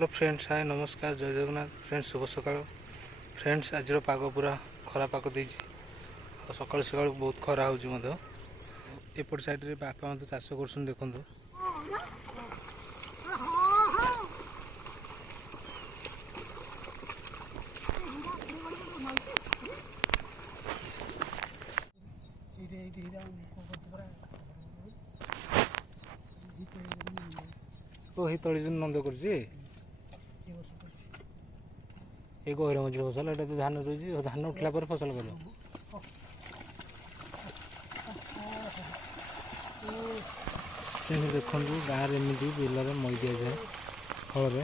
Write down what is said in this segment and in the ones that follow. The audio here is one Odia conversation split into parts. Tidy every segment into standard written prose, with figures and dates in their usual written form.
हेलो फ्रेंड्स, हाय नमस्कार, जय जगन्नाथ फ्रेंड्स, शुभ सकाल फ्रेंड्स। आज पाग पूरा खरा पाग देती सकाल सकाल बहुत खरा हो एपट साइड बापा मत चाष कर देखु तली नंद कर गहर मझे फसल एटा तो धान रही धान उठला पर फसल कर देखु गाँव एमती बिल मई दि जाए फल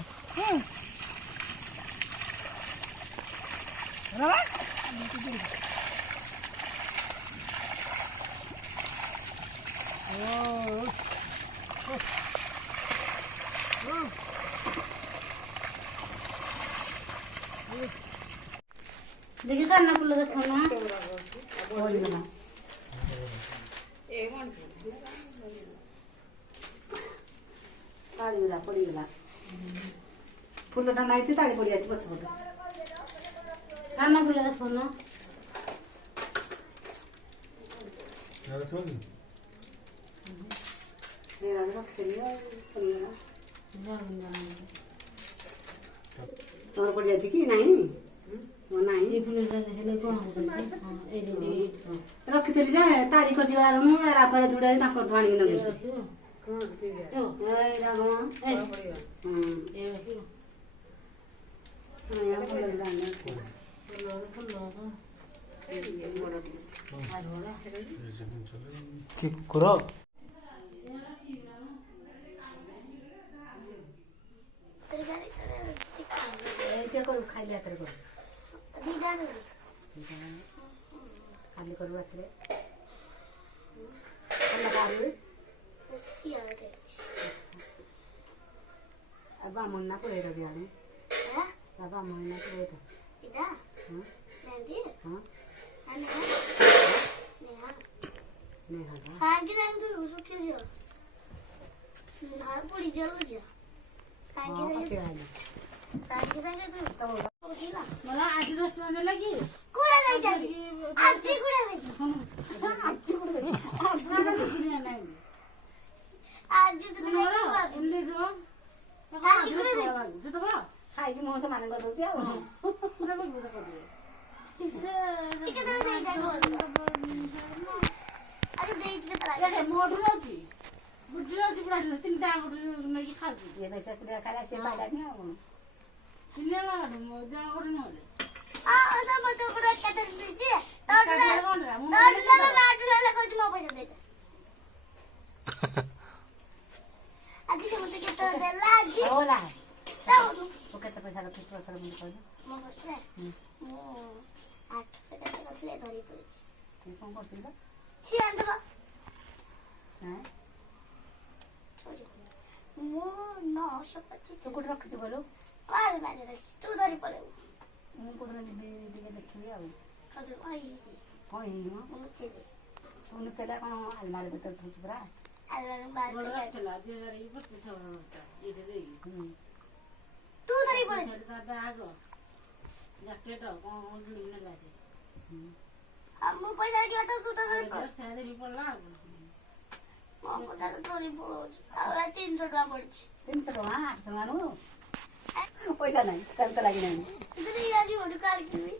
देखिए करना फुल देखो ना पड़गला फुलटा नाई ताड़ी पड़ जाए पछपट करना फुल देखो ना तोर पड़ जाए कि नहीं रखी जाए तारी खसीगला रापर जुड़ा आनी खाली हाथ खाली कर बामन ना पड़े आने बामन ना पड़े मला आज 10 मिनिट लगी कुडा जायची आजी कुडा जायची आजी कुडा जायची आजी तुला इल्ले जो आजी कुडा जायची तो बा खायची मोस मान करदोची आ कुडा बघ करदे चिकन जायची अरे देईच के तरा ये मोडू नव्हती बुद्धी नव्हती कुडा तीनटा अंगुठी नकी खायची ये पैसा कुडा खायला से पाडा नाही सिले माडू मोजा ओर नले असा मत कुडा कटन दिसी तोडला माडूला कोच मो पैसा देते आधी से मत के तो देला आधी होला तो केते पैसा रखि तो सर मन कहू मो बसले मो 8 सेकंड करले धरी पड़छ तू कोन करथिल छी आंदबा हैं मो 925 तो कुड रखि बोलो काल बाजे रखि तू धरी पड़े मु कोदन दिके देखिबे आ कबे ओई मुचे तुम चला कोन अलमारी भीतर थुच परा अलमारी बाहर चला जे रे 25 होता ये दे तू धरी पड़े दादा आगो जैकेट कोन ले लाजे हम मु पैसा रखला तो तू तो धरी पड़ से भी पड़ला मो को धरी पड़ो आ 300 टका पड़छ 300 टका 800 मानु पैसा नहीं तब लगी नहीं इधर याजी होड़ कार किनी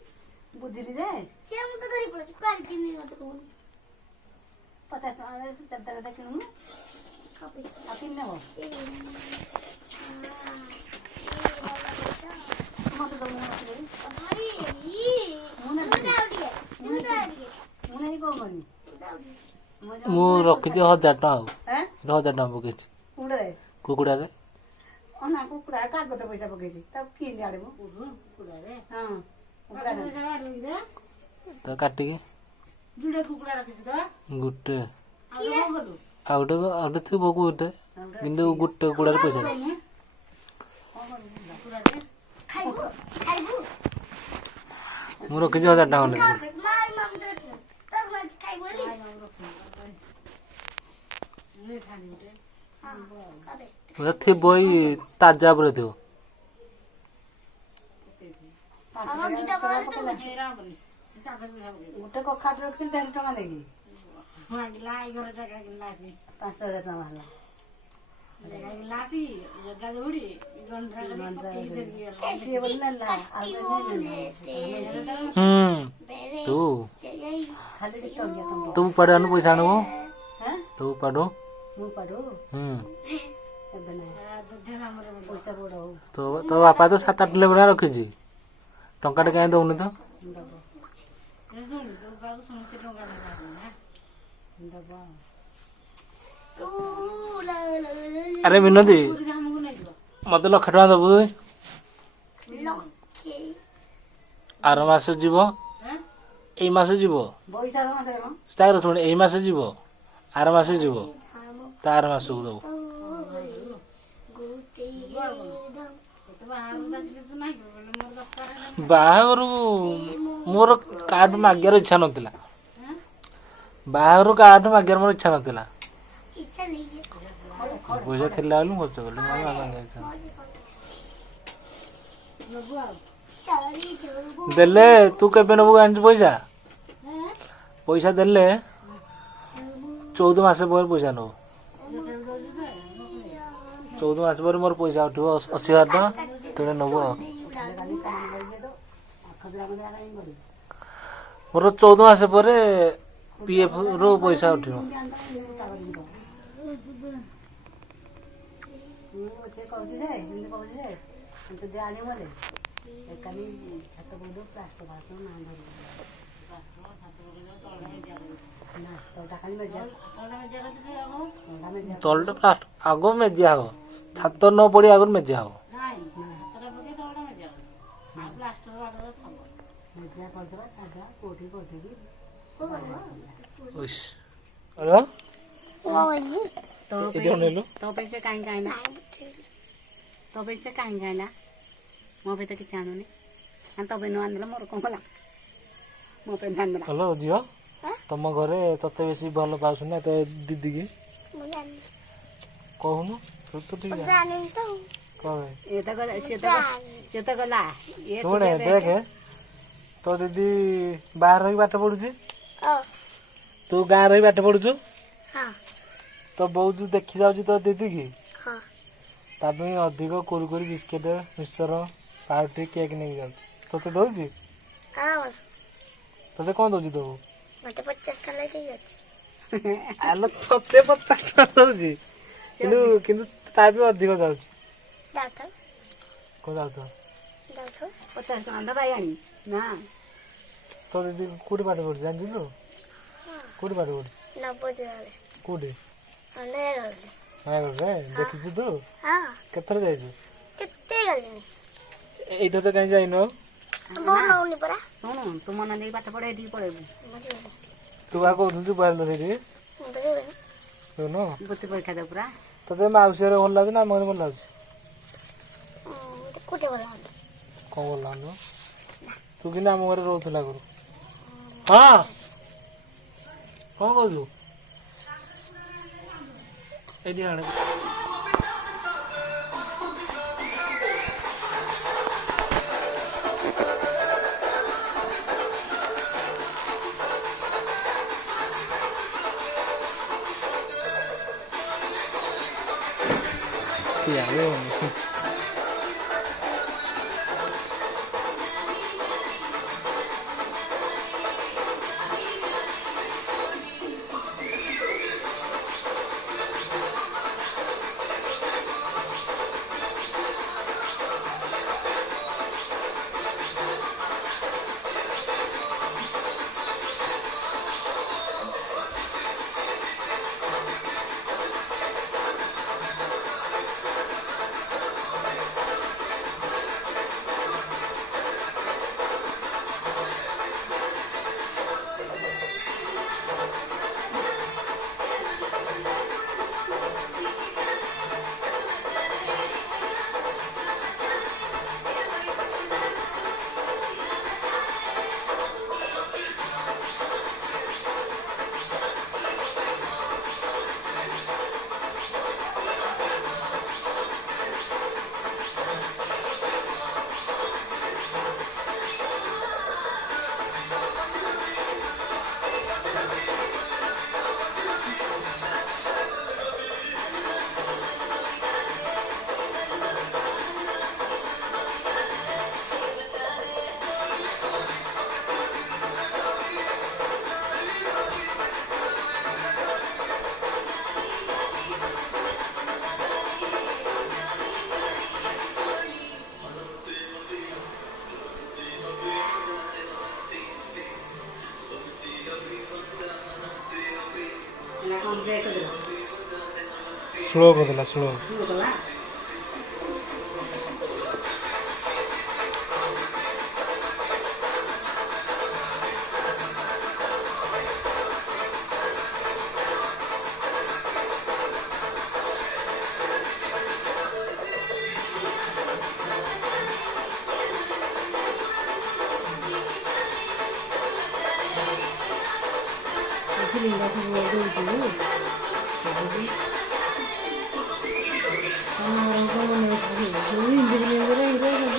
बुझली जाए से हम तो धरी पड़छ कार किनी मत कोन 50 वाले से चद्दर का किनु कॉपी कॉपी ने हो मत दो भाई ये मुने को मनी मु रखी दे 1000 टका हैं 1000 टका पके कुकुड़ा रे ओना कुकुड़ा कागज पैसा पकेछि तब की जाड़े मु कुकुड़ा रे हां कुकुड़ा पैसा मारू दे तो काटी के जुड़े कुकुड़ा रखिस तो गुटे आ आउटे थो गुटे किंतु गुटे कुकुड़ा रे पैसा कुकुड़ा रे खाइबो खाइबो मु रखी 1000 टका ने मार माम दे तब मत खाइबो नी ने खानी दे हां कबे थे बई ताजा पर थियो ଅଗିଟା ବଲ ତ ଗୋଟେ କଖାରୁ ରଖିଥିଲି 1,000 ଟଙ୍କା ଦେଇକି ମାଗିଲା ଏଇ ଘର ଜାଗା କିଣିଲା ଆସି 5,000 ଟଙ୍କା ବାହାରିଲା। ଜାଗା କିଣିଲା ଆସି ଜାଗା ଯୋଉଠି ଗଣ୍ଡା ପକେଇ ଦେଲି ସିଏ ବୋଲି ନେଲା ଆଉ ତୁ ଖାଲି ଟଙ୍କିଆ ଟଙ୍କା ତୁ ପାଡୁ ଆଣୁ ପଇସା ଆଣିବୁ ହଁ ତୁ ପାଡୁ ମୁଁ ପାଡୁ ହୁଁ ଏବେ ନାହିଁ ଯୁଦ୍ଧ ନାମରେ ବୋଲିବ ପଇସା ବଡ଼ ହଉ ତୋ ବାପା ତ 7-8 ଭଳିଆ ରଖିଛି ଟଙ୍କାଟେ କାହିଁ ଦଉନି ତ ଦବ ଶୁଣି ତୋ ବାବୁ ସମସ୍ତେ ଟଙ୍କା ନେଲା ନା ଦବ ଆରେ ବିନୋଦି ପୁରୀ ଆମକୁ ନେଇଯିବ ମତେ 1,00,000 ଟଙ୍କା ଦବୁ ଲକ୍ଷେ ଆର ମାସ ଯିବ ଏଇ ମାସ ଯିବ ବୈଶାଖ ମାସରେ କଣ ତାର ଶୁଣି ଏଇ ମାସ ଯିବ ଆର ମାସ ଯିବ ତା ଆର ମାସକୁ ଦବୁ ତୋ ବାହାରକୁ ଆସିଲେ ତୁ ନାହିଁ ବୋଲେ ମୋର ଦରକାର ହେଲା ବାହାଘରକୁ ମୋର କାର୍ଡ ମାଗିବାର ଇଚ୍ଛା ନଥିଲା ବାହାଘରକୁ କାର୍ଡ ମାଗିବାର ମୋର ଇଚ୍ଛା ନଥିଲା ଇଚ୍ଛା ନେଇ ପଇସା ଥିଲା ବୋଲି ମୁଁ ଖର୍ଚ୍ଚ କଲି ମୋର ମାଗିବାର ଇଚ୍ଛା ନଥିଲା। ନେବୁ ଆଉ ଚାରି ଦେବୁ ଦେଲେ ତୁ କେବେ ନେବୁ ଜାଣିଛୁ ପଇସା ପଇସା ଦେଲେ 14 ମାସ ପରେ ପଇସା ନେବୁ 14 ମାସ ପରେ ମୋର ପଇସା ଉଠିବ 80,000 ଟଙ୍କା ତେଣୁ ନେବୁ ଆଉ କାଲି ସାମାନ କରିକି ଦବ ଖଜୁରା ମଜୁରା କାହିଁ କରିବୁ ମୋର 14 ମାସ ପରେ PF ରୁ ପଇସା ଉଠିବ ସେ କହୁଛି ଯେ ଏମିତି କହୁଛି ଯେ ଯଦି ଆଣିବ ବୋଲେ ଏକାଲି ଛାତ ପକେଇଦେବୁ ପ୍ଲାଷ୍ଟର ଫାଷ୍ଟର ନା ଧରିବୁ ନା ତଳଟା ଖାଲି ମେଜିଆ ତଳଟା ମେଜିଆ ତଳଟା ଫାଷ୍ଟ ଆଗ ମେଜିଆ ହବ ଛାତ ନ ପଡ଼ି ଆଗରୁ ମେଜିଆ ହବ ମେଜିଆ କରିଦେବା ଛାଡିବା କୋଉଠି କରିଦେବି ଇସ୍। ତୋ ଏଇଠି ଅନେଇଲୁ ତୋ ପାଇଁ ସେ କାହିଁକି ଆଇଲା ତୋ ପାଇଁ ସେ କାହିଁକି ଆଇଲା ମୋ ପାଇଁ ତ କିଛି ଆଣୁନି ତୋ ପାଇଁ ନ ଆଣିଦେଲା ମୋର କଣ କଲା ମୋ ପାଇଁ ଆଣିଦେଲା ହ୍ୟାଲୋ ଝିଅ ତମ ଘରେ ତତେ ବେଶୀ ଭଲ ପାଉଛନ୍ତି ନା ତୋ ଦିଦି କି କହୁନୁ ତୁ ତ ଠିକ ଜାଣିନି ତ କହ ଏ ତ ଗଲା ସିଏ ତ ଗଲା ଇଏ ଶୁଣେ ଦେଖେ ତୋ ଦିଦି ବାହାରେ ରହିକି ପାଠ ପଢୁଛି ତୁ ଗାଁରେ ରହି ପାଠ ପଢୁଛୁ ହଁ ତୋ ବୋଉ ଯୋଉ ଦେଖି ଯାଉଛି ତୋ ଦିଦି କି ହଁ ତା ପାଇଁ ଅଧିକ କୁରୁକୁରି ବିସ୍କେଟ ମିକ୍ସଚର ପାଉଁରୁଟି କେକ୍ ନେଇକି ଯାଉଛି ତତେ ଦଉଛି ହଁ ତତେ କଣ ଦଉଛି ତୋ ବୋଉ ମତେ 50 ଟଙ୍କା ଦେଇ ଅଛି ଆଲୋ ତତେ 50 ଟଙ୍କା ଦଉଛି କିନ୍ତୁ ତା ବି ଅଧିକ ଯାଉଛି ଯାଉଥାଉ କଣ ଯାଉଥିବ 50 ଟଙ୍କା ଦବା ଆଣି ନା ତୋ ଦିଦି କୋଉଠି ପାଠ ପଢୁଛି ଜାଣିଛୁ ତୁ କୋଉଠି ପାଠ ପଢୁଛି ନବୋଦୟରେ କୋଉଠି ଅନେକ ନୟାଗଡ଼ରେ ଦେଖିଛୁ ତୁ ହଁ କେତେଥର ଯାଇଛୁ କେତେ ଗଲିଣି ଏଇଟା ତ କାହିଁ ଯାଇନୁ ଆଉ ଭଲ ହଉନି ପରା ଶୁଣୁ ତୁ ମନ ଦେଇକି ପାଠ ପଢେ ଏଠିକି ପଳେଇବୁ ତୁ ବା କହୁଛୁ ମୋବାଇଲ ଧରିକି ମୁଁ ତ ଯିବିନି ଶୁଣୁ ବୃତ୍ତି ପରୀକ୍ଷା ଦେବୁ ପୁରା ତତେ ମାଉସୀ ଘରେ ଭଲ ଲାଗୁଛି ନା ଆମ ଘରେ ଭଲ ଲାଗୁଛି କୋଉଠି ଭଲ ହଉନି କଣ ଭଲ ଲାଗୁନି ତୁ କିନ୍ତୁ ଆମ ଘରେ ରହୁଥିଲା ଆଗରୁ ହଁ କଣ କହୁଛୁ ଏଇଠି ଆଣେ ଠିଆ ହେଉନି ସ୍ଲୋ କରିଦେଲା ସ୍ଲୋ। ଗଲା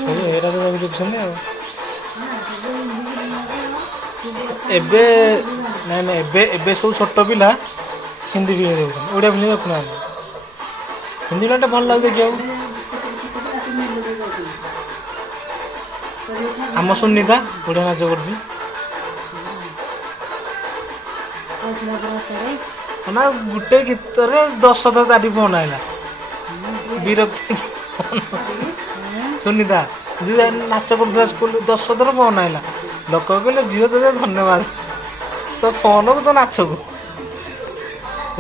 ଏଇଟା ତ ଦେଖୁଛନ୍ତି ଆଉ ଏବେ ନାଇଁ ନାଇଁ ଏବେ ସବୁ ଛୋଟ ପିଲା ହିନ୍ଦୀ ଫିଲ୍ମ ଦେଖୁଛନ୍ତି, ଓଡ଼ିଆ ଫିଲ୍ମ ଦେଖୁନାହାନ୍ତି। ହିନ୍ଦୀ ଫିଲ୍ମଟା ଭଲ ଲାଗୁଛି ଦେଖିବାକୁ। ଆମ ସୁନିତା ବଢ଼ିଆ ନାଚ କରୁଛି ନା, ଗୋଟେ ଗୀତରେ 10 ଥର ତାରି ଫୋନ୍ ଆଇଲା ବିରକ୍ତ ସୁନିତା ଯୋଉ ନାଚ କରୁଥିଲା ସ୍କୁଲରେ 10 ଥର ଫୋନ୍ ଆଇଲା। ଲୋକ କହିଲେ ଝିଅ ତୋତେ ଧନ୍ୟବାଦ ତୋ ଫୋନକୁ ତୋ ନାଚକୁ।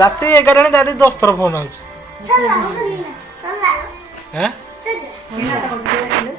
ରାତି 11 ତାରି 10 ଥର ଫୋନ୍ ଆଉଛି। ସରିଲା ସରିଲା ସରିଲା ହେଁ ସରିଲା।